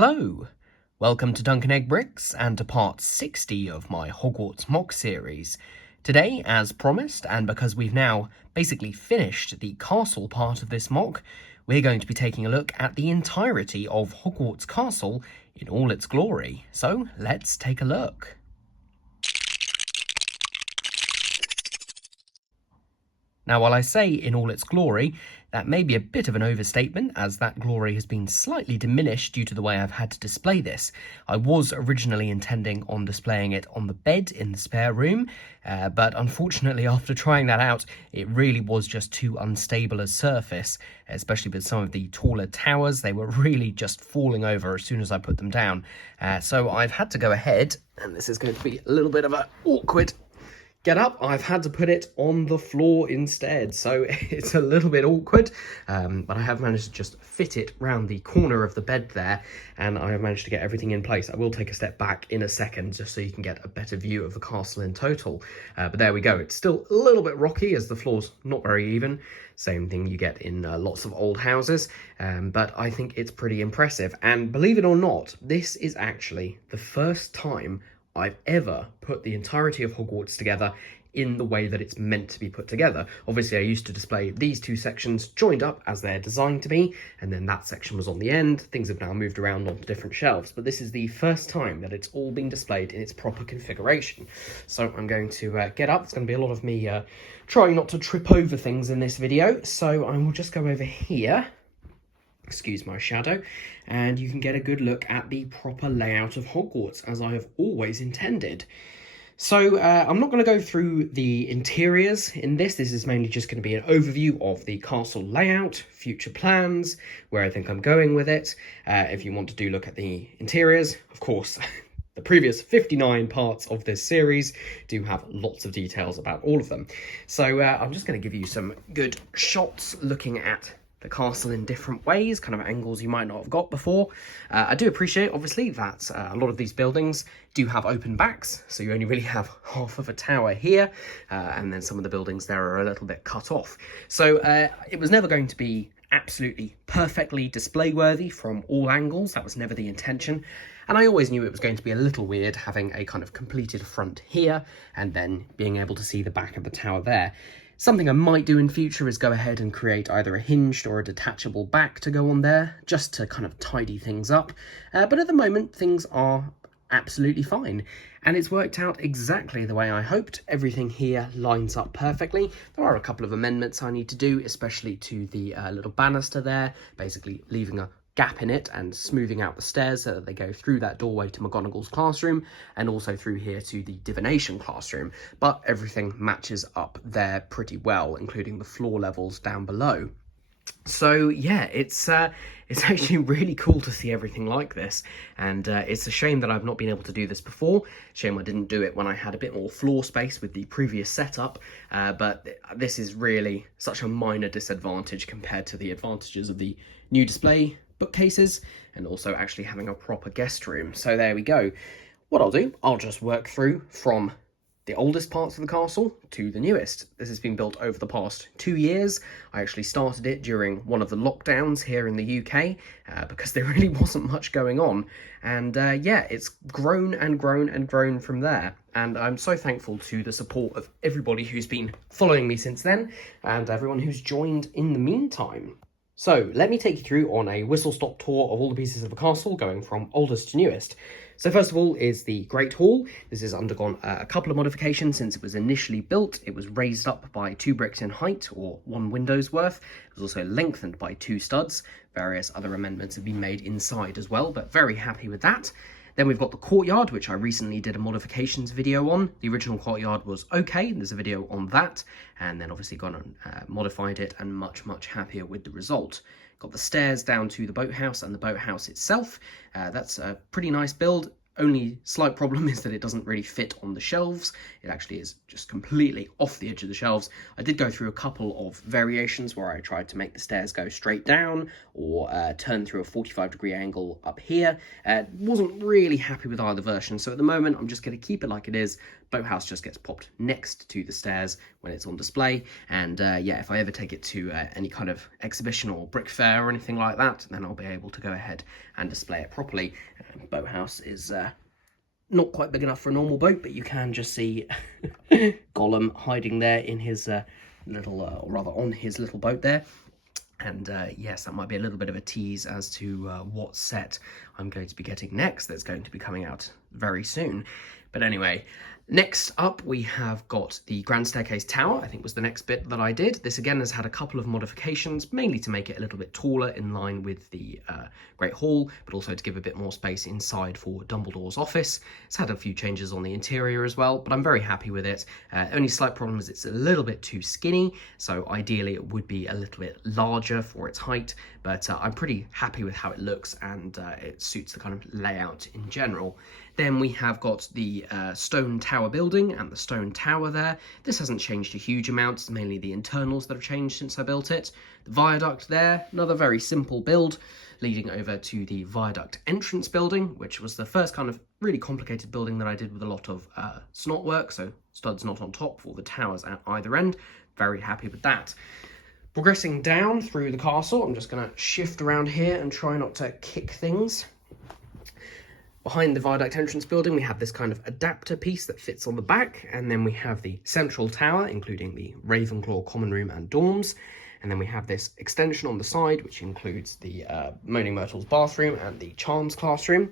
Hello! Welcome to Duncan Egg Bricks and to part 60 of my Hogwarts MOC series. Today, as promised, and because we've now basically finished the castle part of this MOC, we're going to be taking a look at the entirety of Hogwarts Castle in all its glory. So, let's take a look. Now, while I say in all its glory, that may be a bit of an overstatement, as that glory has been slightly diminished due to the way I've had to display this. I was originally intending on displaying it on the bed in the spare room, but unfortunately after trying that out, it really was just too unstable a surface, especially with some of the taller towers. They were really just falling over as soon as I put them down. So I've had to go ahead, and this is going to be a little bit of an awkward get up. I've had to put it on the floor instead, so it's a little bit awkward, but I have managed to just fit it round the corner of the bed there, and I have managed to get everything in place. I will take a step back in a second just so you can get a better view of the castle in total, but there we go. It's still a little bit rocky as the floor's not very even. Same thing you get in lots of old houses, but I think it's pretty impressive. And believe it or not, this is actually the first time I've ever put the entirety of Hogwarts together in the way that it's meant to be put together. Obviously, I used to display these two sections joined up as they're designed to be, and then that section was on the end. Things have now moved around onto different shelves, but this is the first time that it's all been displayed in its proper configuration. So I'm going to get up. It's going to be a lot of me trying not to trip over things in this video, so I will just go over here. Excuse my shadow, and you can get a good look at the proper layout of Hogwarts as I have always intended. So I'm not going to go through the interiors in this. This is mainly just going to be an overview of the castle layout, future plans, where I think I'm going with it. If you want to do look at the interiors, of course, the previous 59 parts of this series do have lots of details about all of them. So I'm just going to give you some good shots looking at the castle in different ways, kind of angles you might not have got before. I do appreciate, obviously, that a lot of these buildings do have open backs, so you only really have half of a tower here, and then some of the buildings there are a little bit cut off. So it was never going to be absolutely perfectly display worthy from all angles. That was never the intention. And I always knew it was going to be a little weird having a kind of completed front here and then being able to see the back of the tower there. Something I might do in future is go ahead and create either a hinged or a detachable back to go on there, just to kind of tidy things up. But at the moment, things are absolutely fine. And it's worked out exactly the way I hoped. Everything here lines up perfectly. There are a couple of amendments I need to do, especially to the little banister there, basically leaving a gap in it and smoothing out the stairs so that they go through that doorway to McGonagall's classroom and also through here to the divination classroom. But everything matches up there pretty well, including the floor levels down below. So yeah, it's actually really cool to see everything like this, and it's a shame that I've not been able to do this before. Shame I didn't do it when I had a bit more floor space with the previous setup, but this is really such a minor disadvantage compared to the advantages of the new display bookcases and also actually having a proper guest room. So there we go. What I'll do, I'll just work through from the oldest parts of the castle to the newest. This has been built over the past 2 years. I actually started it during one of the lockdowns here in the UK because there really wasn't much going on. And yeah, it's grown and grown and grown from there. And I'm so thankful to the support of everybody who's been following me since then and everyone who's joined in the meantime. So let me take you through on a whistle-stop tour of all the pieces of the castle, going from oldest to newest. So first of all is the Great Hall. This has undergone a couple of modifications since it was initially built. It was raised up by 2 bricks in height, or 1 window's worth. It was also lengthened by 2 studs. Various other amendments have been made inside as well, but very happy with that. Then we've got the courtyard, which I recently did a modifications video on. The original courtyard was okay, there's a video on that, and then obviously gone and modified it and much happier with the result. Got the stairs down to the boathouse and the boathouse itself. That's a pretty nice build. Only slight problem is that it doesn't really fit on the shelves. It actually is just completely off the edge of the shelves. I did go through a couple of variations where I tried to make the stairs go straight down or turn through a 45-degree angle up here. Wasn't really happy with either version, so at the moment I'm just going to keep it like it is. Boathouse just gets popped next to the stairs when it's on display, and yeah, if I ever take it to any kind of exhibition or brick fair or anything like that, then I'll be able to go ahead and display it properly. Boathouse is not quite big enough for a normal boat, but you can just see Gollum hiding there in his little, or rather on his little boat there. And yes, that might be a little bit of a tease as to what set I'm going to be getting next that's going to be coming out very soon. But anyway, next up we have got the Grand Staircase Tower, I think was the next bit that I did. This again has had a couple of modifications, mainly to make it a little bit taller in line with the Great Hall, but also to give a bit more space inside for Dumbledore's office. It's had a few changes on the interior as well, but I'm very happy with it. Only slight problem is it's a little bit too skinny, so ideally it would be a little bit larger for its height, but I'm pretty happy with how it looks, and it suits the kind of layout in general. Then we have got the stone tower building and the stone tower there. This hasn't changed a huge amount, it's mainly the internals that have changed since I built it. The viaduct there, another very simple build, leading over to the viaduct entrance building, which was the first kind of really complicated building that I did with a lot of snot work, so studs not on top for the towers at either end. Very happy with that. Progressing down through the castle, I'm just going to shift around here and try not to kick things. Behind the viaduct entrance building, we have this kind of adapter piece that fits on the back, and then we have the central tower, including the Ravenclaw common room and dorms, and then we have this extension on the side, which includes the Moaning Myrtle's bathroom and the Charms classroom,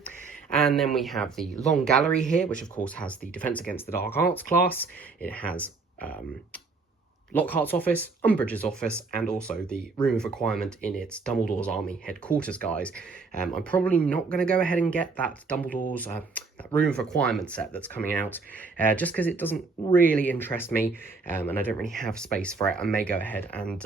and then we have the long gallery here, which of course has the Defense Against the Dark Arts class. It has Lockhart's office, Umbridge's office, and also the Room of Requirement in its Dumbledore's Army headquarters, guys. I'm probably not going to go ahead and get that Dumbledore's that Room of Requirement set that's coming out, just because it doesn't really interest me, and I don't really have space for it. I may go ahead and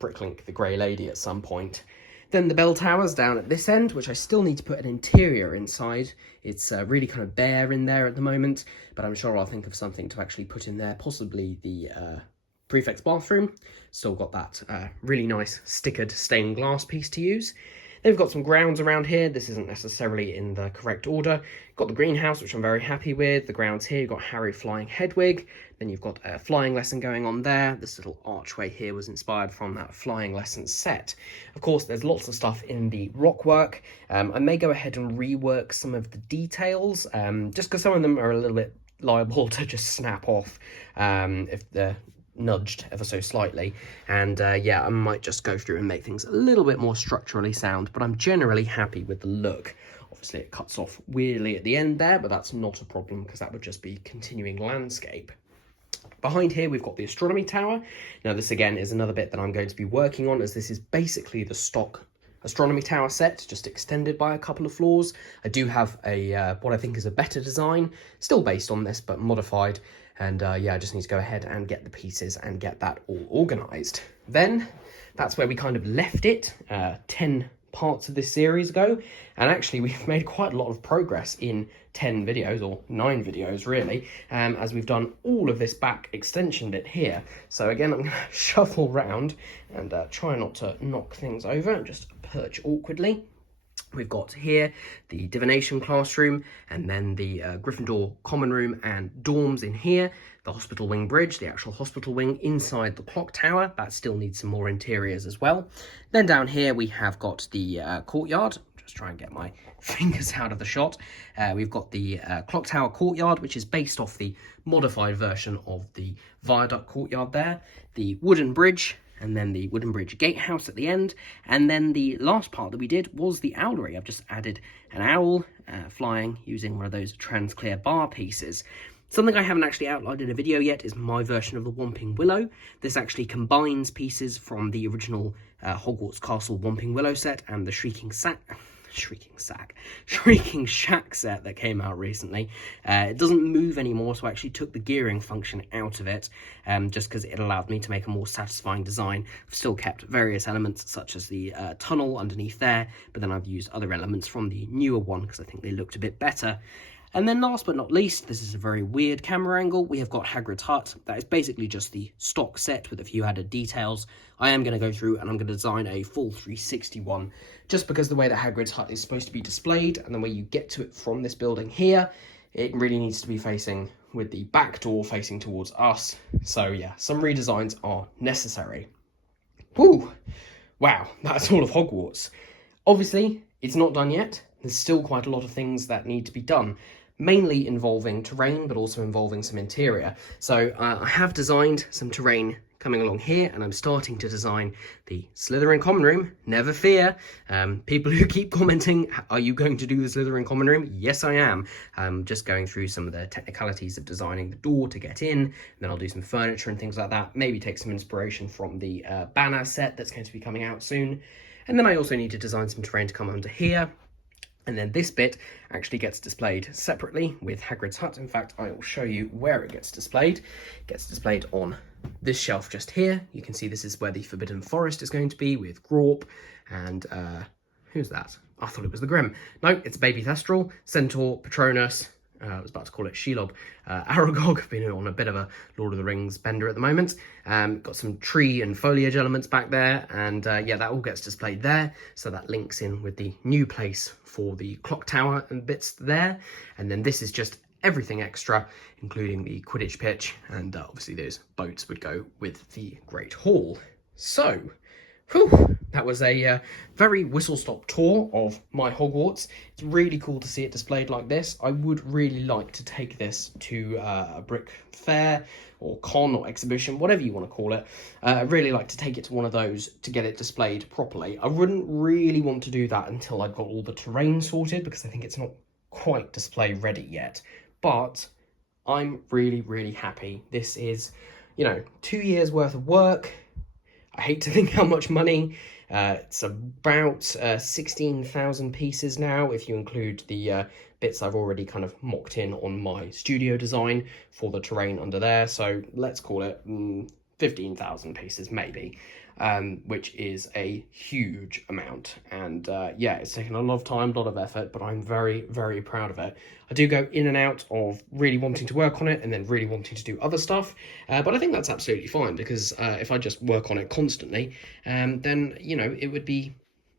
bricklink the Grey Lady at some point. Then the bell towers down at this end, which I still need to put an interior inside. It's really kind of bare in there at the moment, but I'm sure I'll think of something to actually put in there, possibly the Prefect's bathroom. Still got that really nice stickered stained glass piece to use. Then we've got some grounds around here. This isn't necessarily in the correct order. Got the greenhouse, which I'm very happy with. The grounds here, you've got Harry flying Hedwig. Then you've got a flying lesson going on there. This little archway here was inspired from that flying lesson set. Of course, there's lots of stuff in the rock work. I may go ahead and rework some of the details, just because some of them are a little bit liable to just snap off if they're nudged ever so slightly, and yeah, I might just go through and make things a little bit more structurally sound, but I'm generally happy with the look. Obviously it cuts off weirdly at the end there, but that's not a problem because that would just be continuing landscape. Behind here we've got the astronomy tower. Now this again is another bit that I'm going to be working on, as this is basically the stock astronomy tower set, just extended by a couple of floors. I do have a what I think is a better design, still based on this but modified, and yeah, I just need to go ahead and get the pieces and get that all organised. Then that's where we kind of left it 10 parts of this series ago, and actually we've made quite a lot of progress in 10 videos, or 9 videos really, as we've done all of this back extension bit here. So again, I'm going to shuffle round and try not to knock things over and just perch awkwardly. We've got here the divination classroom, and then the Gryffindor common room and dorms in here, the hospital wing bridge, the actual hospital wing inside the clock tower. That still needs some more interiors as well. Then down here we have got the courtyard. Just try and get my fingers out of the shot. We've got the clock tower courtyard, which is based off the modified version of the viaduct courtyard there, the wooden bridge, and then the wooden bridge gatehouse at the end, and then the last part that we did was the owlery. I've just added an owl flying using one of those transclear bar pieces. Something I haven't actually outlined in a video yet is my version of the Whomping Willow. This actually combines pieces from the original Hogwarts Castle Whomping Willow set and the Shrieking Shack set that came out recently. It doesn't move anymore, so I actually took the gearing function out of it, just because it allowed me to make a more satisfying design. I've still kept various elements such as the tunnel underneath there, but then I've used other elements from the newer one because I think they looked a bit better. And then last but not least, this is a very weird camera angle, we have got Hagrid's hut. That is basically just the stock set with a few added details. I am going to go through and I'm going to design a full 360 one, just because the way that Hagrid's hut is supposed to be displayed and the way you get to it from this building here, it really needs to be facing with the back door facing towards us. So yeah, some redesigns are necessary. Woo! Wow, that's all of Hogwarts. Obviously, it's not done yet. There's still quite a lot of things that need to be done, mainly involving terrain, but also involving some interior. So I have designed some terrain coming along here, and I'm starting to design the Slytherin common room. Never fear. People who keep commenting, are you going to do the Slytherin common room? Yes, I am. Just going through some of the technicalities of designing the door to get in, and then I'll do some furniture and things like that. Maybe take some inspiration from the banner set that's going to be coming out soon. And then I also need to design some terrain to come under here. And then this bit actually gets displayed separately with Hagrid's hut. In fact, I will show you where it gets displayed. It gets displayed on this shelf just here. You can see this is where the Forbidden Forest is going to be with Grawp and, who's that? I thought it was the Grim. No, it's Baby Thestral, Centaur, Patronus. I was about to call it Shelob. Aragog, been on a bit of a Lord of the Rings bender at the moment. Got some tree and foliage elements back there, and yeah, that all gets displayed there. So that links in with the new place for the clock tower and bits there. And then this is just everything extra, including the Quidditch pitch, and obviously those boats would go with the Great Hall. So, whew, that was a very whistle-stop tour of my Hogwarts. It's really cool to see it displayed like this. I would really like to take this to a brick fair or con or exhibition, whatever you want to call it. I'd really like to take it to one of those to get it displayed properly. I wouldn't really want to do that until I've got all the terrain sorted, because I think it's not quite display ready yet. But I'm really, really happy. This is, 2 years worth of work. I hate to think how much money. It's about 16,000 pieces now, if you include the bits I've already kind of mocked in on my studio design for the terrain under there. So let's call it 15,000 pieces maybe, which is a huge amount. And yeah, it's taken a lot of time, a lot of effort, but I'm very, very proud of it. I do go in and out of really wanting to work on it and then really wanting to do other stuff, but I think that's absolutely fine, because if I just work on it constantly, then, it would be,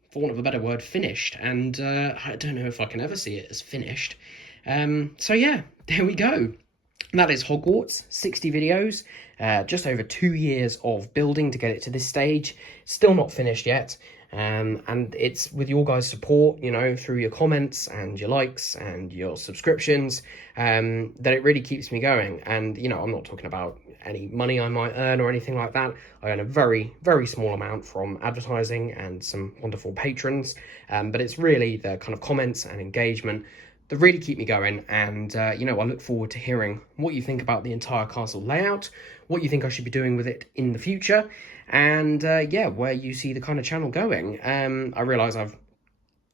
for want of a better word, finished. And I don't know if I can ever see it as finished. So yeah, there we go. That is Hogwarts, 60 videos, just over 2 years of building to get it to this stage. Still not finished yet, and it's with your guys' support, through your comments and your likes and your subscriptions, that it really keeps me going. And, I'm not talking about any money I might earn or anything like that. I earn a very, very small amount from advertising and some wonderful patrons, but it's really the kind of comments and engagement that really keep me going. And, I look forward to hearing what you think about the entire castle layout, what you think I should be doing with it in the future, and, yeah, where you see the kind of channel going. I realise I've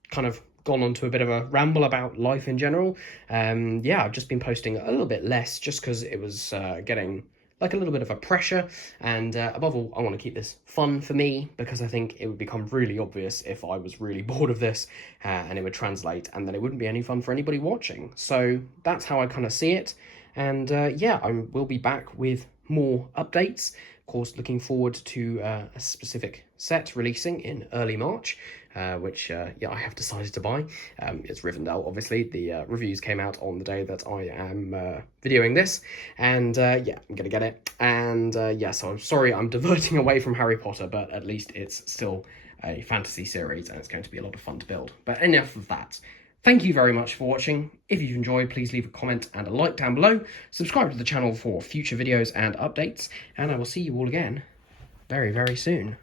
kind of gone on to a bit of a ramble about life in general. Yeah, I've just been posting a little bit less just because it was getting like a little bit of a pressure, and above all, I want to keep this fun for me, because I think it would become really obvious if I was really bored of this, and it would translate, and then it wouldn't be any fun for anybody watching. So that's how I kind of see it, and yeah, I will be back with more updates. Of course, looking forward to a specific set releasing in early March, which, yeah, I have decided to buy. It's Rivendell, obviously. The reviews came out on the day that I am videoing this, and yeah, I'm gonna get it. And yeah, so I'm sorry I'm diverting away from Harry Potter, but at least it's still a fantasy series, and it's going to be a lot of fun to build. But enough of that. Thank you very much for watching. If you've enjoyed, please leave a comment and a like down below. Subscribe to the channel for future videos and updates, and I will see you all again very, very soon.